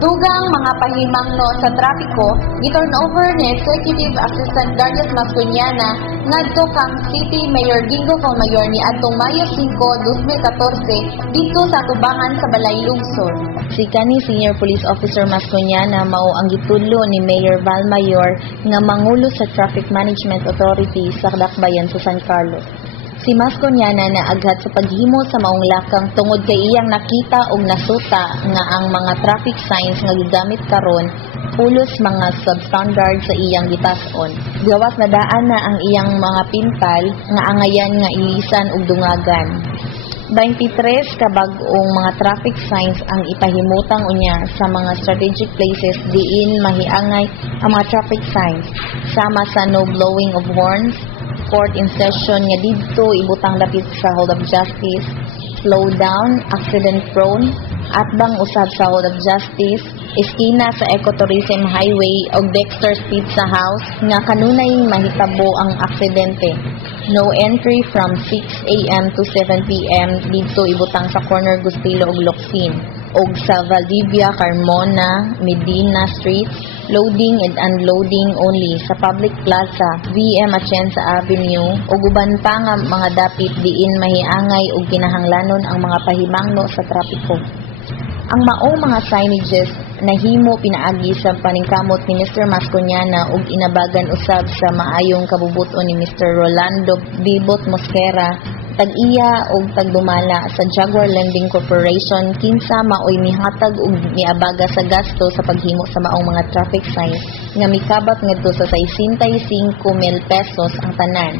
Dugang mga pahimangno sa trapiko, giturn over ni Executive Assistant Darius Mascuñana ngadto kang City Mayor Gingo Calmayor ni adtong Mayo 5, 2014 dito sa Tubangan sa Balay Lungsod. Si kani Senior Police Officer Mascuñana mao ang gitudlo ni Mayor Valmayor nga mangulo sa Traffic Management Authority sa Dakbayan sa San Carlos. Si Mascuñana naaghat sa paghimo sa maong lakang tungod kay iyang nakita og nasuta nga ang mga traffic signs nga gigamit karon pulos mga substandard sa iyang gitas-on. Gawas na daan na ang iyang mga pintal nga angayan nga ilisan ug dungagan. 23 ka bag-ong mga traffic signs ang ipahimutang unya sa mga strategic places diin mahiangay ang mga traffic signs sama sa no blowing of horns, court in session nga didto ibutang dapit sa hold of justice, slow down, accident prone, atbang usab sa hold of justice, eskina sa ecotourism highway o Dexter Speed sa house nga kanunay mahitabo ang aksidente. No entry from 6 a.m. to 7 p.m. dito ibutang sa corner Gustilo ug Locsin og sa Valdivia, Carmona, Medina Streets, loading and unloading only sa public plaza, VM Atienza Avenue ug uban pa nga mga dapit diin mahiangay ug kinahanglanon ang mga pahimangno sa trapiko. Ang maong mga signages nahimo pinaagi sa paningkamot ni Mr. Mascuñana ug inabagan usab sa maayong kabubuton ni Mr. Rolando Bibot Mosquera tag-iya og tagdumala sa Jaguar Lending Corporation kinsa maoy mihatag og miabaga sa gasto sa paghimo sa maong mga traffic signs nga mikabat ngadto sa 65,000 pesos ang tanan.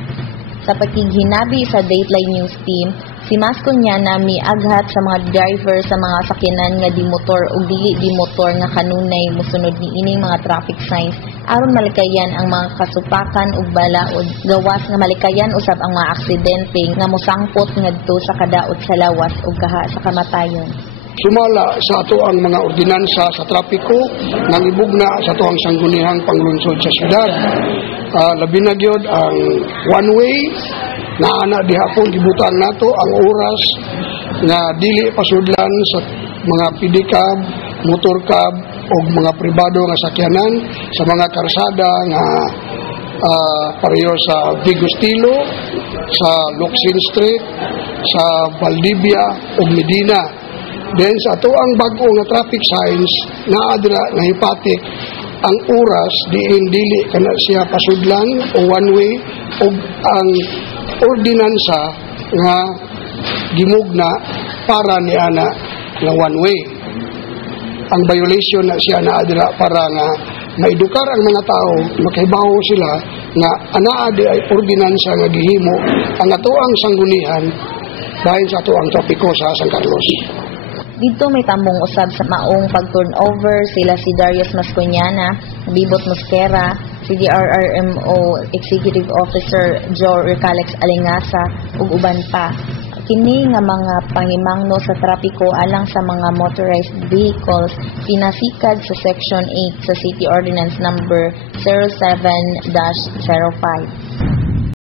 Sa pakighinabi sa Dateline News Team, si Mascuñana miaghat sa mga driver sa mga sakyanan nga di motor o dili di motor nga kanunay mosunod ni ining mga traffic signs aron malikayan ang mga kasupakan ug balaod gawas nga malikayan usab ang mga aksidente nga mosangpot ngadto sa kadaot sa lawas ug kaha sa kamatayon. Sumala sa ato ang mga ordinansa sa trapiko nang ibugna sa ato ang sangguniang panglungsod sa syudad. Labi na gyud ang one way na ana dihapon gibutan nato ang oras nga dili pasudlan sa mga pedicab, motorcab o mga pribado nga sakyanan sa mga karsada nga pareho sa Vigustilo, sa Locsin Street, sa Valdivia o Medina. Then sa ato ang bag-o nga traffic signs naa dira nahipatik ang oras diin dili kana siya pasudlan o one way o ang ordinansa nga gimugna para ni ana nga one way. Ang violation na siya naa dira para nga maedukar ang mga tao, makahibaw sila nga anaa di ay ordinansa nga gihimo ang ato ang sanggunian dahil sa ato ang trapiko sa San Carlos. Dito may tambong usab sa maong pag-turnover sila si Darius Mascuñana, Bibot Mosquera, si DRRMO Executive Officer Joe Recalex Alingasa ug uban pa. Kini nga mga pangimangno sa trapiko alang sa mga motorized vehicles pinasikad sa Section 8 sa City Ordinance Number 07-05.